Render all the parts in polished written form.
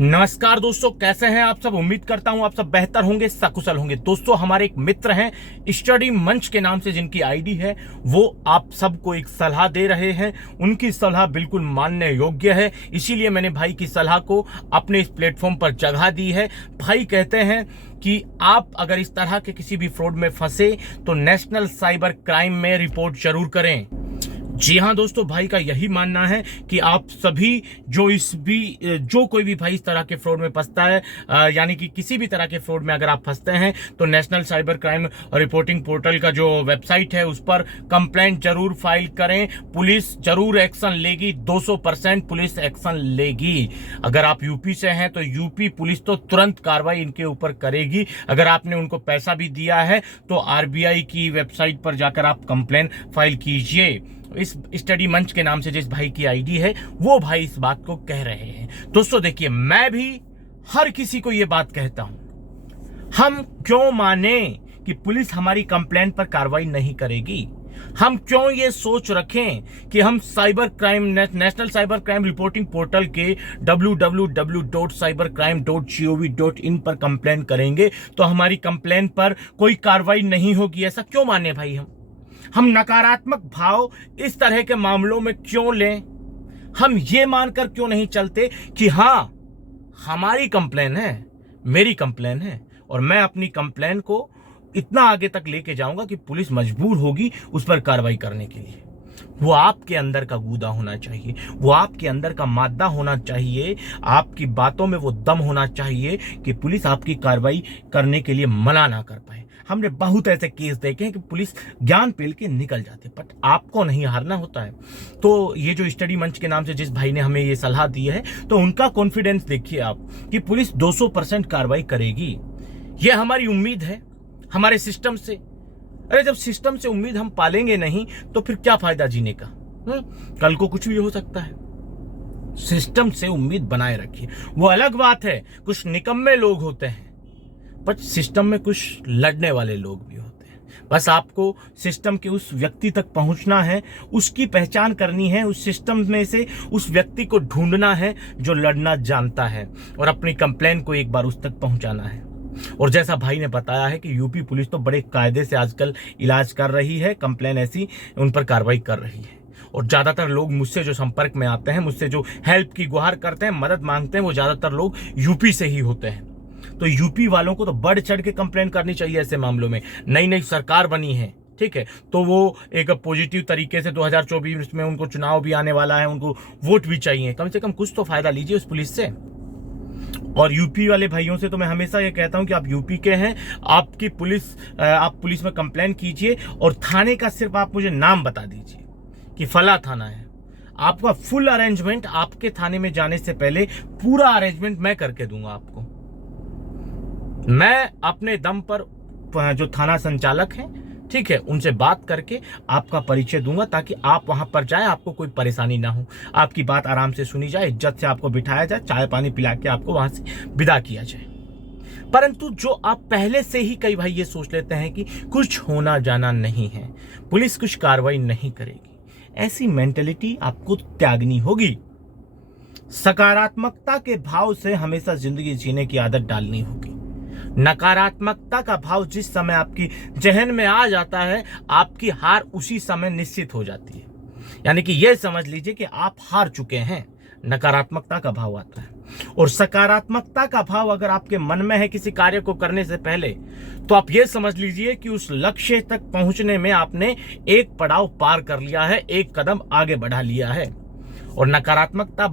नमस्कार दोस्तों, कैसे हैं आप सब। उम्मीद करता हूं आप सब बेहतर होंगे, सकुशल होंगे। दोस्तों, हमारे एक मित्र हैं स्टडी मंच के नाम से, जिनकी आईडी है, वो आप सबको एक सलाह दे रहे हैं। उनकी सलाह बिल्कुल मानने योग्य है, इसीलिए मैंने भाई की सलाह को अपने इस प्लेटफॉर्म पर जगह दी है। भाई कहते हैं कि आप अगर इस तरह के किसी भी फ्रॉड में फंसे तो नेशनल साइबर क्राइम में रिपोर्ट जरूर करें। जी हाँ दोस्तों, भाई का यही मानना है कि आप सभी जो कोई भी भाई इस तरह के फ्रॉड में फंसता है, यानी कि किसी भी तरह के फ्रॉड में अगर आप फंसते हैं, तो national cyber crime reporting portal का जो वेबसाइट है उस पर कंप्लेंट जरूर फाइल करें। पुलिस जरूर एक्शन लेगी, 200% पुलिस एक्शन लेगी। अगर आप यूपी से हैं तो यूपी पुलिस तो तुरंत कार्रवाई इनके ऊपर करेगी। अगर आपने उनको पैसा भी दिया है तो आरबीआई की वेबसाइट पर जाकर आप कंप्लेंट फाइल कीजिए। इस स्टडी मंच के नाम से जिस भाई की आईडी है, वो भाई इस बात को कह रहे हैं। दोस्तों देखिए, मैं भी हर किसी को ये बात कहता हूं, हम क्यों माने कि पुलिस हमारी कंप्लेंट पर कार्रवाई नहीं करेगी। हम क्यों ये सोच रखें कि हम cyber crime national cyber crime reporting portal के www.cybercrime.gov.in पर कंप्लेंट करेंगे तो हमारी कंप्लेंट पर कोई कार्रवाई नहीं होगी। ऐसा क्यों माने भाई। हम नकारात्मक भाव इस तरह के मामलों में क्यों लें। हम ये मानकर क्यों नहीं चलते कि हाँ, हमारी कंप्लेन है, मेरी कंप्लेन है, और मैं अपनी कंप्लेन को इतना आगे तक लेके जाऊंगा कि पुलिस मजबूर होगी उस पर कार्रवाई करने के लिए। वो आपके अंदर का गूदा होना चाहिए, वो आपके अंदर का मादा होना चाहिए, आपकी बातों में वो दम होना चाहिए कि पुलिस आपकी कार्रवाई करने के लिए मना ना कर पाए। हमने बहुत ऐसे केस देखे हैं कि पुलिस ज्ञान पेल के निकल जाते, बट आपको नहीं हारना होता है। तो ये जो स्टडी मंच के नाम से जिस भाई ने हमें ये सलाह दी है, तो उनका कॉन्फिडेंस देखिए आप कि पुलिस 200% कार्रवाई करेगी। ये हमारी उम्मीद है हमारे सिस्टम से। अरे जब सिस्टम से उम्मीद हम पालेंगे नहीं तो फिर क्या फायदा जीने का। कल को कुछ भी हो सकता है। सिस्टम से उम्मीद बनाए रखिए। वो अलग बात है, कुछ निकम्मे लोग होते हैं, पर सिस्टम में कुछ लड़ने वाले लोग भी होते हैं। बस आपको सिस्टम के उस व्यक्ति तक पहुंचना है, उसकी पहचान करनी है, उस सिस्टम में से उस व्यक्ति को ढूंढना है जो लड़ना जानता है, और अपनी कंप्लेन को एक बार उस तक पहुंचाना है। और जैसा भाई ने बताया है कि यूपी पुलिस तो बड़े कायदे से आजकल इलाज कर रही है, कंप्लेन ऐसी उन पर कार्रवाई कर रही है। और ज्यादातर लोग मुझसे जो संपर्क में आते हैं, मुझसे जो हेल्प की गुहार करते हैं, मदद मांगते हैं, वो ज्यादातर लोग यूपी से ही होते हैं। तो यूपी वालों को तो बढ़ चढ़ के कंप्लेन करनी चाहिए ऐसे मामलों में। नई नई सरकार बनी है, ठीक है, तो वो एक पॉजिटिव तरीके से 2024 में उनको चुनाव भी आने वाला है, उनको वोट भी चाहिए। कम से कम कुछ तो फायदा लीजिए उस पुलिस से। और यूपी वाले भाइयों से तो मैं हमेशा ये कहता हूं कि आप यूपी के हैं, आपकी पुलिस, आप पुलिस में कंप्लेन कीजिए, और थाने का सिर्फ आप मुझे नाम बता दीजिए कि फला थाना है। आपका फुल अरेंजमेंट, आपके थाने में जाने से पहले पूरा अरेंजमेंट मैं करके दूंगा आपको। मैं अपने दम पर जो थाना संचालक हैं, ठीक है, उनसे बात करके आपका परिचय दूंगा, ताकि आप वहां पर जाए, आपको कोई परेशानी ना हो, आपकी बात आराम से सुनी जाए, इज्जत से आपको बिठाया जाए, चाय पानी पिला के आपको वहां से विदा किया जाए। परंतु जो आप पहले से ही कई भाई ये सोच लेते हैं कि कुछ होना जाना नहीं है, पुलिस कुछ कार्रवाई नहीं करेगी, ऐसी मेंटेलिटी आपको त्यागनी होगी। सकारात्मकता के भाव से हमेशा जिंदगी जीने की आदत डालनी होगी। नकारात्मकता का भाव जिस समय आपकी जहन में आ जाता है, आपकी हार उसी समय निश्चित हो जाती है। यानी कि यह समझ लीजिए कि आप हार चुके हैं। नकारात्मकता का भाव आता है, और सकारात्मकता का भाव अगर आपके मन में है किसी कार्य को करने से पहले, तो आप यह समझ लीजिए कि उस लक्ष्य तक पहुंचने में आपने एक पड़ाव पार कर लिया है, एक कदम आगे बढ़ा लिया है। और नकारात्मकता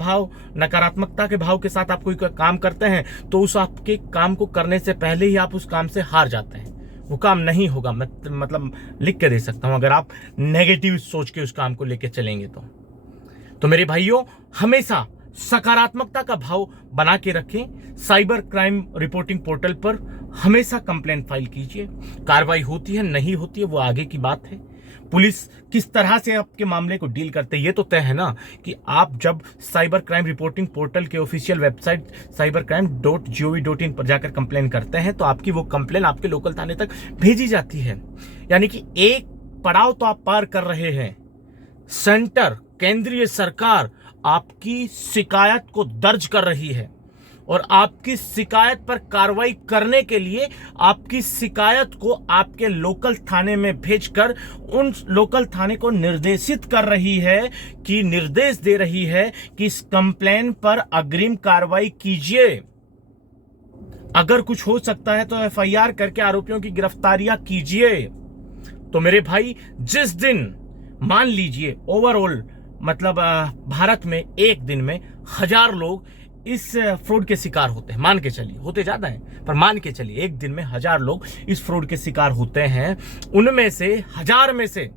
के भाव के साथ आप कोई काम करते हैं तो उस आपके काम को करने से पहले ही आप उस काम से हार जाते हैं। वो काम नहीं होगा, मतलब लिख के दे सकता हूं, अगर आप नेगेटिव सोच के उस काम को लेके चलेंगे तो मेरे भाइयों, हमेशा सकारात्मकता का भाव बना के रखें। साइबर क्राइम रिपोर्टिंग पोर्टल पर हमेशा कंप्लेन फाइल कीजिए। कार्रवाई होती है नहीं होती है वो आगे की बात है। पुलिस किस तरह से आपके मामले को डील करते हैं ये तो तय है ना, कि आप जब साइबर क्राइम रिपोर्टिंग पोर्टल के ऑफिशियल वेबसाइट cybercrime.gov.in पर जाकर कंप्लेन करते हैं, तो आपकी वो कंप्लेन आपके लोकल थाने तक भेजी जाती है। यानी कि एक पड़ाव तो आप पार कर रहे हैं। सेंटर, केंद्रीय सरकार आपकी शिकायत को दर्ज कर रही है, और आपकी शिकायत पर कार्रवाई करने के लिए आपकी शिकायत को आपके लोकल थाने में भेजकर उन लोकल थाने को निर्देशित कर रही है कि निर्देश दे रही है कि इस कंप्लेन पर अग्रिम कार्रवाई कीजिए। अगर कुछ हो सकता है तो एफआईआर करके आरोपियों की गिरफ्तारियां कीजिए। तो मेरे भाई, जिस दिन मान लीजिए ओवरऑल मतलब भारत में एक दिन में 1000 लोग इस फ्रॉड के शिकार होते हैं, मान के चलिए, होते ज्यादा हैं पर मान के चलिए एक दिन में 1000 लोग इस फ्रॉड के शिकार होते हैं, उनमें से 1000 में से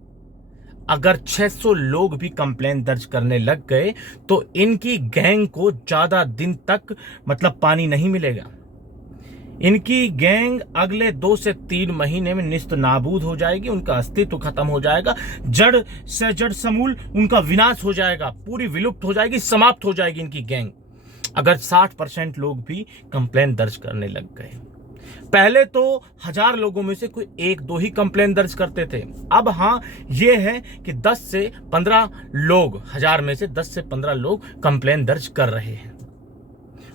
अगर 600 लोग भी कंप्लेन दर्ज करने लग गए तो इनकी गैंग को ज्यादा दिन तक मतलब पानी नहीं मिलेगा। इनकी गैंग अगले 2 से 3 महीने में निस्त नाबूद हो जाएगी, उनका अस्तित्व खत्म हो जाएगा, जड़ से जड़ समूल उनका विनाश हो जाएगा, पूरी विलुप्त हो जाएगी, समाप्त हो जाएगी इनकी गैंग, अगर 60% लोग भी कंप्लेन दर्ज करने लग गए। पहले तो 1000 लोगों में से कोई 1-2 ही कंप्लेन दर्ज करते थे। अब हाँ, ये है कि 10 से 15 लोग, 1000 में से 10 से 15 लोग कंप्लेन दर्ज कर रहे हैं।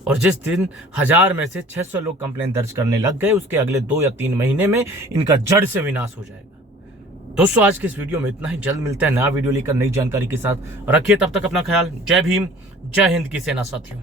और जिस दिन 1000 में से 600 लोग कंप्लेन दर्ज करने लग गए, उसके अगले 2 या 3 महीने में इनका जड़ से विनाश हो जाएगा। दोस्तों, आज के इस वीडियो में इतना ही। जल्द मिलते हैं नया वीडियो लेकर नई जानकारी के साथ। रखिए तब तक अपना ख्याल। जय भीम, जय हिंद की सेना साथियों।